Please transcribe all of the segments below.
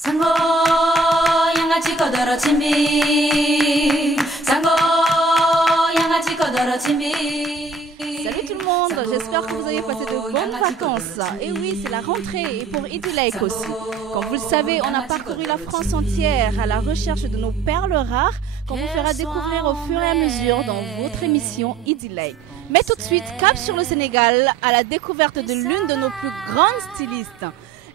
Salut tout le monde, j'espère que vous avez passé de bonnes vacances. Et oui, c'est la rentrée et pour Idy Lake aussi. Comme vous le savez, on a parcouru la France entière à la recherche de nos perles rares qu'on vous fera découvrir au fur et à mesure dans votre émission Idy Lake. Mais tout de suite, cap sur le Sénégal à la découverte de l'une de nos plus grandes stylistes.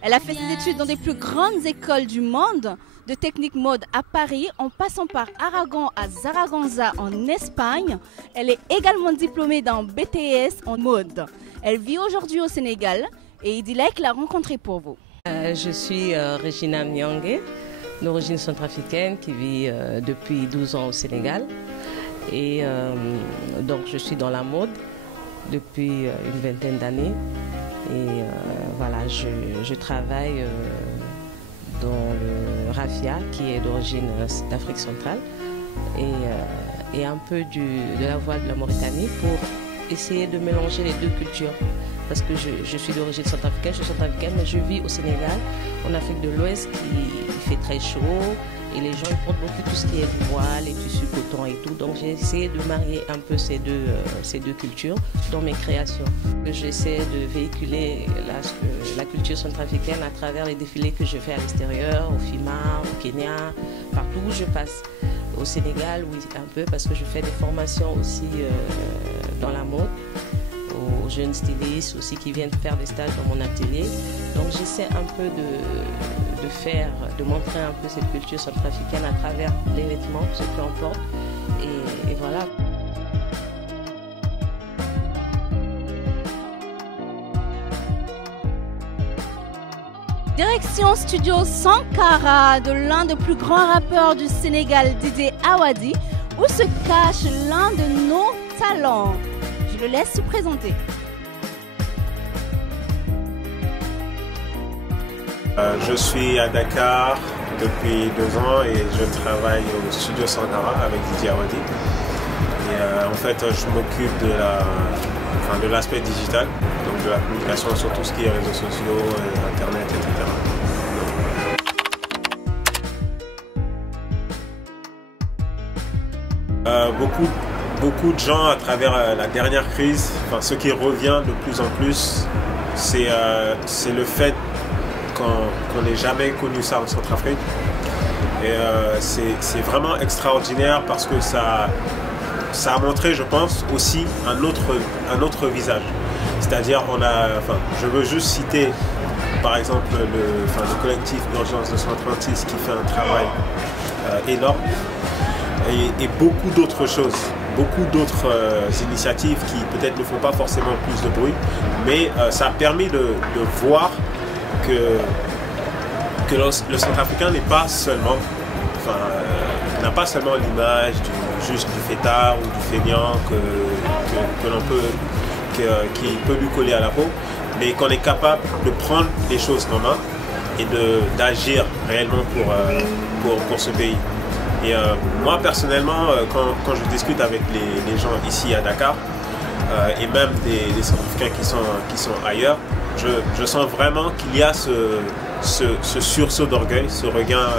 Elle a fait ses études dans des plus grandes écoles du monde, de technique mode à Paris, en passant par Aragon à Zaragoza en Espagne. Elle est également diplômée d'un BTS en mode. Elle vit aujourd'hui au Sénégal et Idy Lake l'a rencontrée pour vous. Je suis Regina Mnyonge, d'origine centrafricaine qui vit depuis 12 ans au Sénégal. Et donc je suis dans la mode depuis une vingtaine d'années. Et voilà, je travaille dans le raffia qui est d'origine d'Afrique centrale et un peu de la voile de la Mauritanie pour essayer de mélanger les deux cultures. Parce que je suis d'origine centrafricaine, mais je vis au Sénégal, en Afrique de l'Ouest, qui fait très chaud. Et les gens ils portent beaucoup tout ce qui est voile, les tissus coton et tout. Donc j'ai essayé de marier un peu ces deux cultures dans mes créations. J'essaie de véhiculer la culture centrafricaine à travers les défilés que je fais à l'extérieur, au FIMA, au Kenya, partout où je passe. Au Sénégal, oui, un peu, parce que je fais des formations aussi dans la mode, aux jeunes stylistes aussi qui viennent faire des stages dans mon atelier. Donc j'essaie un peu de montrer un peu cette culture centrafricaine à travers les vêtements, ce que l'on porte. Et voilà. Direction studio Sankara de l'un des plus grands rappeurs du Sénégal, Didé Awadi, où se cache l'un de nos talents. Je le laisse se présenter. Je suis à Dakar depuis 2 ans et je travaille au studio Sankara avec Didé Awadi. Et en fait, je m'occupe de l'aspect digital, donc de la communication sur tout ce qui est réseaux sociaux, internet, etc. Beaucoup de gens à travers la dernière crise, ce qui revient de plus en plus, c'est le fait qu'on n'ait jamais connu ça en Centrafrique. Et c'est vraiment extraordinaire parce que ça a montré, je pense, aussi un autre visage. C'est-à-dire, je veux juste citer, par exemple, le collectif d'urgence 236 qui fait un travail énorme et beaucoup d'autres choses, beaucoup d'autres initiatives qui peut-être ne font pas forcément plus de bruit, mais ça a permis de voir que le Centrafricain n'est pas seulement, n'a pas seulement l'image juste du fêtard ou du feignant qui peut lui coller à la peau, mais qu'on est capable de prendre les choses en main et d'agir réellement pour ce pays. Et moi personnellement, quand je discute avec les gens ici à Dakar, et même des Centrafricains qui sont ailleurs, je sens vraiment qu'il y a ce sursaut d'orgueil, ce regain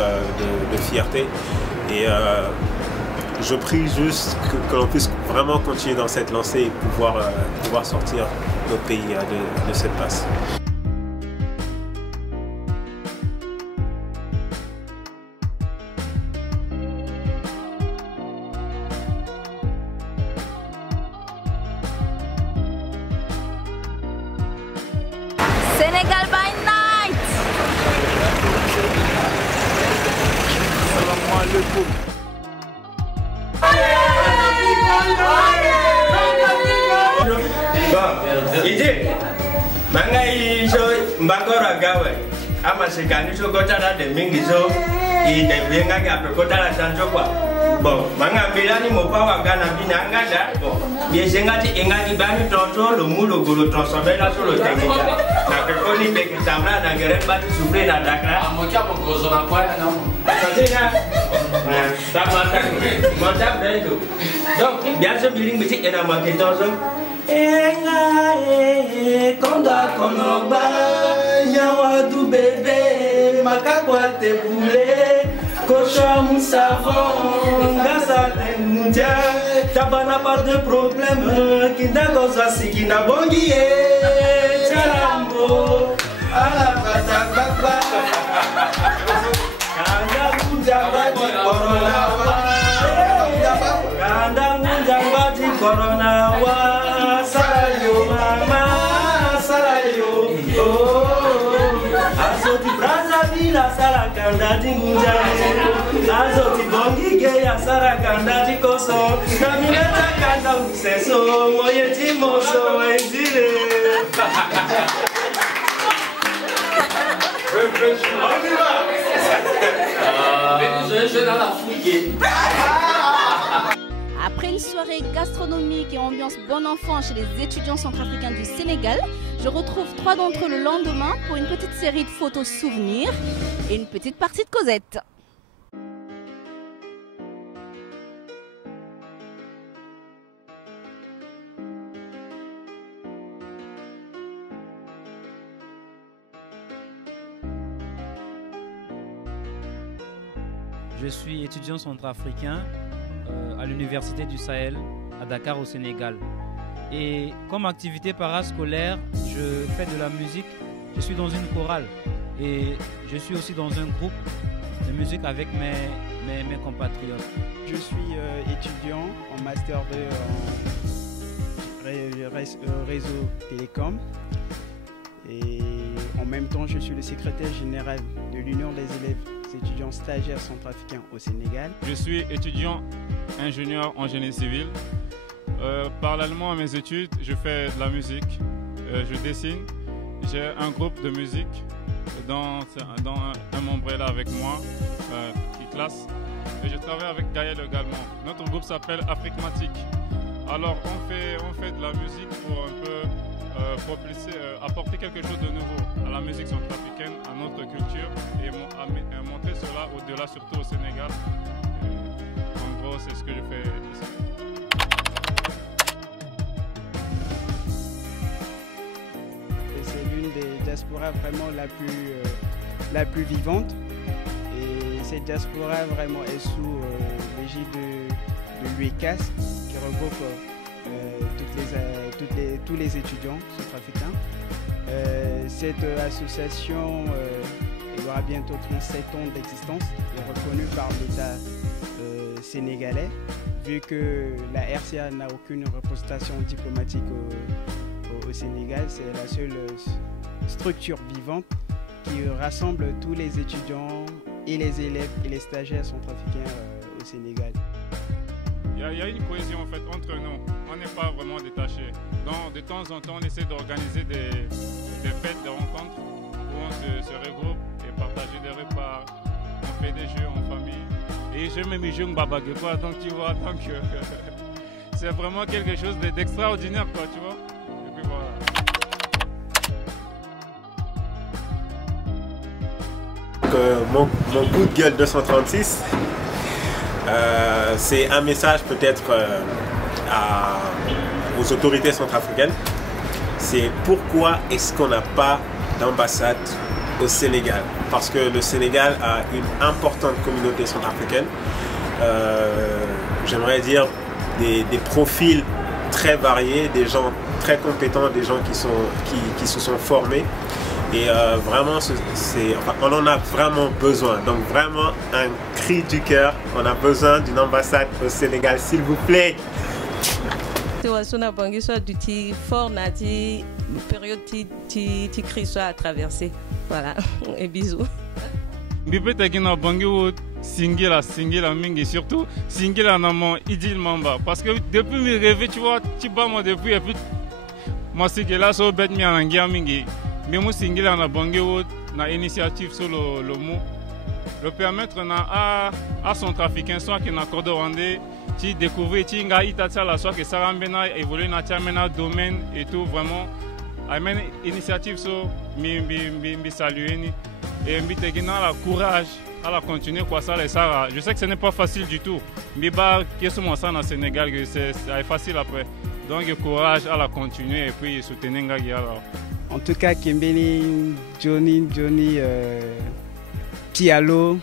de fierté. Et je prie juste que l'on puisse vraiment continuer dans cette lancée et pouvoir sortir notre pays de cette passe. Sénégal by night. Salam alaikum. Bon, Idy, mangai so mbakora gawe. Ama sekani so kotara de mingi so I de benga ya kotara sanjo kwa. Bon, manga bilani mopawa gana binanga da. Bon, biesengati engati bani tonto lo mulo golo transabela so lo teknika. Na kekoni pekitamla na geremba souffler na Dakar. Amokia mokozo na kwa na ngamo. Tadena. Ta mata. Mata bendo. Donc, bien sûr biling biti ena maketonzo. Enga konda konoba nyawa du bébé makaboate poulet, cochon savon, gasa tendia, tabana pas de problème, kinda goza sikina bongie, chalambo, ala bata baba, kanda kunja bati corona wa, kanda kunja bati corona wa, sarayo mama, sarayo, oh. Azoti Brazzaville sarakanda dingunja, azoti bongige ya sarakanda dikoso, kamineta kanda useso, moye timoso enzile. Je dans la fouille. Après une soirée gastronomique et ambiance bon enfant chez les étudiants centrafricains du Sénégal, je retrouve 3 d'entre eux le lendemain pour une petite série de photos souvenirs et une petite partie de causette. Je suis étudiant centrafricain à l'Université du Sahel à Dakar au Sénégal. Et comme activité parascolaire, je fais de la musique. Je suis dans une chorale et je suis aussi dans un groupe de musique avec mes compatriotes. Je suis étudiant en Master 2 en réseau télécom et en même temps je suis le secrétaire général de l'Union des élèves étudiants stagiaires centrafricains au Sénégal. Je suis étudiant ingénieur en génie civil. Parallèlement à mes études, je fais de la musique, je dessine. J'ai un groupe de musique dans un membre là avec moi qui classe. Et je travaille avec Gaël également. Notre groupe s'appelle Africmatique. Alors on fait de la musique pour un peu apporter quelque chose de nouveau à la musique centrafricaine, à notre culture et montrer cela au-delà, surtout au Sénégal. En gros, c'est ce que je fais ici. C'est l'une des diasporas vraiment la plus vivante. Et cette diaspora vraiment est sous l'égide de l'UECAS qui regroupe tous les étudiants centrafricains. Cette association aura bientôt 37 ans d'existence et reconnue par l'État sénégalais, vu que la RCA n'a aucune représentation diplomatique au Sénégal. C'est la seule structure vivante qui rassemble tous les étudiants et les élèves et les stagiaires centrafricains au Sénégal. Il y a une cohésion en fait entre nous, on n'est pas vraiment détachés. Donc de temps en temps on essaie d'organiser des fêtes, des rencontres où on se regroupe et partager des repas, on fait des jeux en famille. Et je me joue babague quoi, donc tu vois, donc c'est vraiment quelque chose d'extraordinaire quoi, tu vois. Et puis voilà. Mon coup de gueule 236, c'est un message peut-être aux autorités centrafricaines. C'est pourquoi est-ce qu'on n'a pas d'ambassade au Sénégal? Parce que le Sénégal a une importante communauté centrafricaine. J'aimerais dire des profils très variés, des gens très compétents, des gens qui se sont formés. Et vraiment, on en a vraiment besoin. Donc vraiment, un cri du cœur. On a besoin d'une ambassade au Sénégal, s'il vous plaît. Soit du fort, période qui crise soit à traverser. Voilà, et bisous. Singila mingi, surtout Singila Naman Idil Mamba. Parce que depuis mes rêves, tu vois, tu bats moi depuis et puis moi c'est que là, so bête mi en anglais mingi. Mais moi Singila na bango na initiative sur le mot. Le permettre na à son trafiquant soit qui n'a corde rwandais, tu découvres tu nga itatia la soit que ça rambena évoluer na tiamena domaine et tout vraiment. Amen initiative so mi saluer ni et mi te gina la courage à la continuer quoi ça les ça. Je sais que ce n'est pas facile du tout. Mais bah qu'est-ce que ça dans Sénégal que c'est facile après. Donc courage à la continuer et puis soutenir Ngagi alors. En tout cas Kimbeni Johnny piano.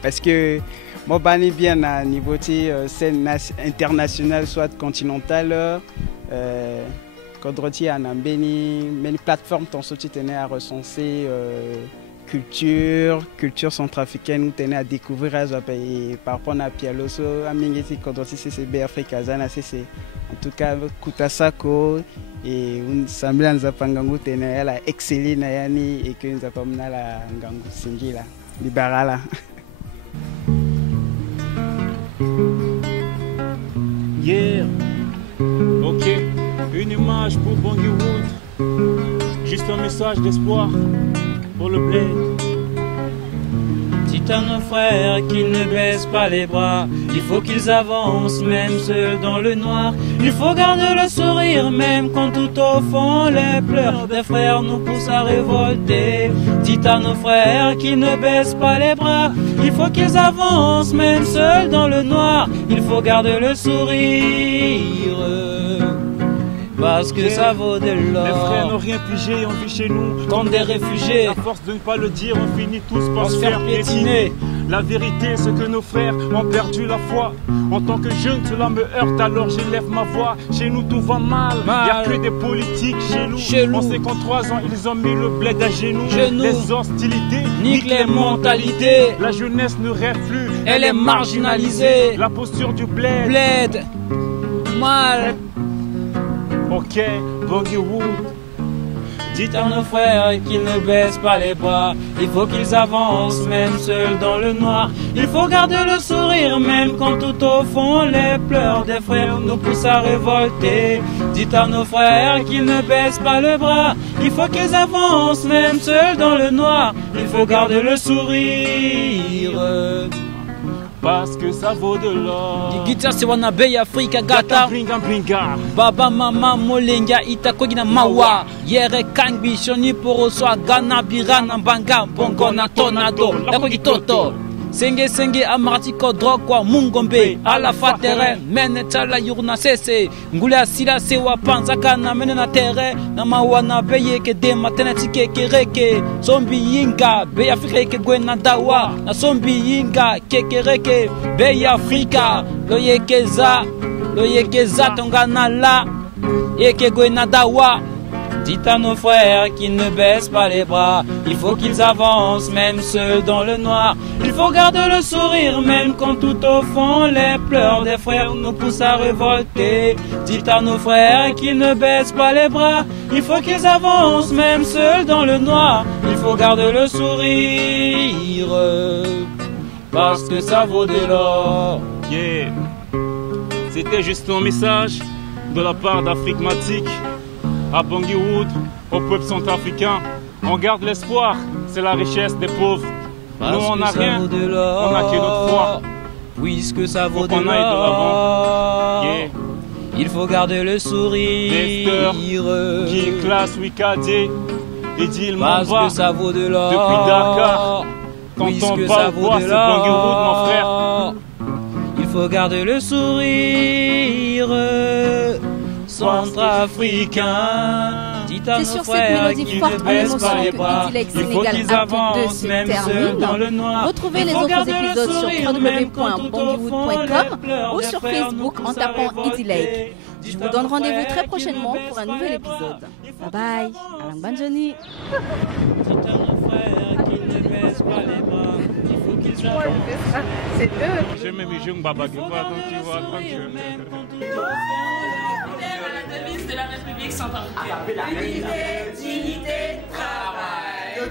Parce que moi, je bien à niveau de scène internationale, soit continentale. Quand on a une plateforme qui tenait à recenser culture centrafricaine, nous tenait à découvrir par rapport à Pialo, quand on c'est Africa, en tout cas, Kutasako et un semblant de Zapangangu tenait à exceller Nayani et que nous avons mené la Ngangu Singila, Liberala. Yeah, ok, une image pour Bangui Wood, juste un message d'espoir pour le bled. Dites à nos frères qu'ils ne baissent pas les bras, il faut qu'ils avancent même seuls dans le noir. Il faut garder le sourire même quand tout au fond les pleurs des frères nous poussent à révolter. Dites à nos frères qu'ils ne baissent pas les bras, il faut qu'ils avancent même seuls dans le noir. Il faut garder le sourire parce que ça vaut de l'or. Les frères n'ont rien pigé, on vit chez nous comme des réfugiés. À force de ne pas le dire, on finit tous par se faire piétiner. La vérité, c'est que nos frères ont perdu la foi. En tant que jeune, cela me heurte, alors j'élève ma voix. Chez nous, tout va mal. Y'a que des politiques chez nous. On sait qu'en 3 ans, ils ont mis le bled à genoux. Les hostilités niquent les mentalités. La jeunesse ne rêve plus, elle est marginalisée. La posture du bled. Mal. Ok, Bangui Wood. Dites à nos frères qu'ils ne baissent pas les bras, il faut qu'ils avancent même seuls dans le noir. Il faut garder le sourire même quand tout au fond les pleurs des frères nous poussent à révolter. Dites à nos frères qu'ils ne baissent pas le bras, il faut qu'ils avancent même seuls dans le noir. Il faut garder le sourire parce que ça vaut de l'or. Gita se wana bei Afrika gata bringa baba mama molenga itakogina mawa yere kangbi shoni poro so gana birana banga bongo na tornado yakogitoto senge senge amartiko drogwa mungombe ala fatere mene tala yurna sese ngula sila sewa panzaka na mene na terre na mawana beye ke de matenatike kereke zombi yinga be Afrika ke gwena dawa na zombi yinga kekereke be Afrika loyekeza tongana la eke gwena dawa. Dites à nos frères qu'ils ne baissent pas les bras, il faut qu'ils avancent même seuls dans le noir. Il faut garder le sourire même quand tout au fond les pleurs des frères nous poussent à révolter. Dites à nos frères qu'ils ne baissent pas les bras, il faut qu'ils avancent même seuls dans le noir. Il faut garder le sourire parce que ça vaut de l'or. Yeah. C'était juste un message de la part d'Africmatic à Bangui Wood, au peuple centrafricain. On garde l'espoir, c'est la richesse des pauvres. Parce nous on n'a rien, on n'a que notre foi. Puisque ça vaut de l'or, yeah. Il faut garder le sourire. Qui classe Wikadé, Idil Mamba, parce que ça vaut de l'or. Depuis Dakar, quand on parle quoi, c'est Bangui Wood mon frère. Il faut garder le sourire centrafricain. Dites à nos frères qu'ils ne baissent pas les bras, il faut qu'ils avancent même seuls dans le noir. Retrouvez les autres épisodes sur www.bangui-wood.com ou sur Facebook en tapant Idilake. Je vous donne rendez-vous très prochainement pour un nouvel épisode. Bye bye, Alain Banjoni. Dites à nos frères qu'ils ne baissent pas les bras, il faut qu'ils avancent. C'est eux. J'ai même eu un baba qui voit, donc tu vois, tranquille. La devise de la République centrafricaine. Unité, dignité, travail.